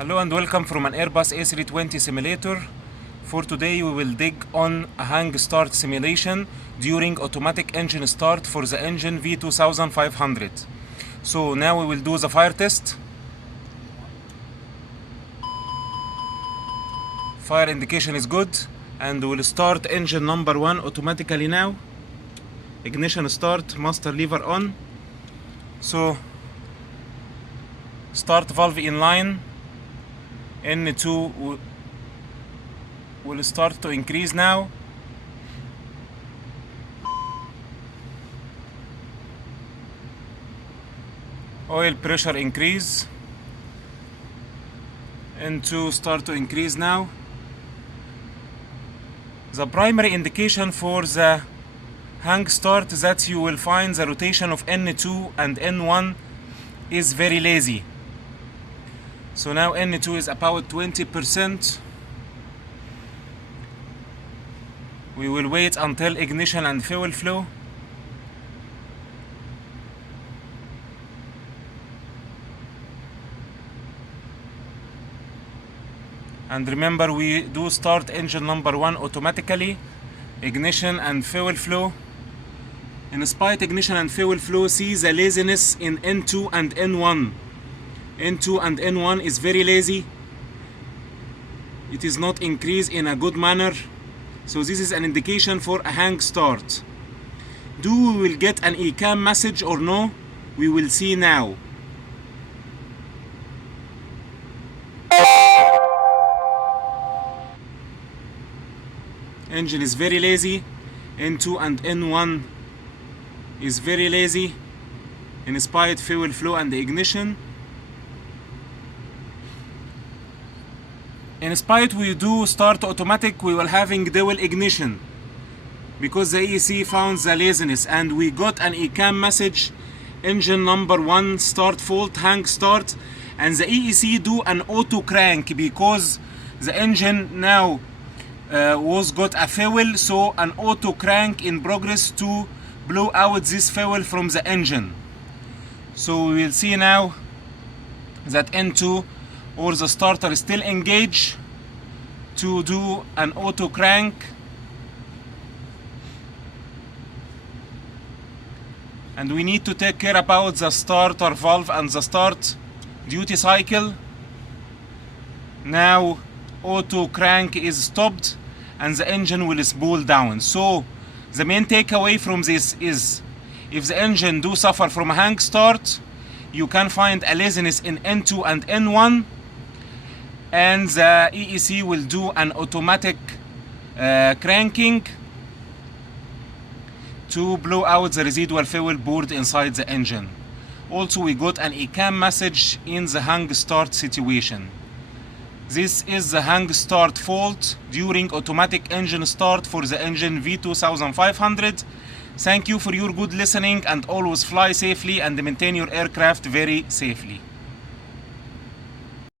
Hello and welcome from an Airbus A320 simulator. For today we will dig on a hang start simulation during automatic engine start for the engine V2500. So now we will do the fire test. Fire indication is good, and we will start engine number 1 automatically now. Ignition start, master lever on. So start valve in line. N2 will start to increase now. Oil pressure increase. N2 start to increase now. The primary indication for the hang start that you will find the rotation of N2 and N1 is very lazy. So now N2 is about 20%. We will wait until ignition and fuel flow. And remember, we do start engine number 1 automatically. Ignition and fuel flow. In spite ignition and fuel flow, see the laziness in N2 and N1. N2 and N1 is very lazy. It is not increased in a good manner. So this is an indication for a hang start. Do we will get an ECAM message or no? We will see now. Engine is very lazy. N2 and N1 is very lazy in spite fuel flow and the ignition. In spite we do start automatic, we will having dual ignition because the EEC found the laziness, and we got an ECAM message, engine number 1 start fault, hang start, and the EEC do an auto crank because the engine now was got a fuel, so an auto crank in progress to blow out this fuel from the engine. So we will see now that N2 or the starter is still engaged to do an auto crank. And we need to take care about the starter valve and the start duty cycle. Now auto crank is stopped and the engine will spool down. So the main takeaway from this is, if the engine do suffer from a hang start, you can find a laziness in N2 and N1, and the EEC will do an automatic cranking to blow out the residual fuel board inside the engine. Also, we got an ECAM message in the hang start situation. This is the hang start fault during automatic engine start for the engine V2500. Thank you for your good listening, and always fly safely and maintain your aircraft very safely.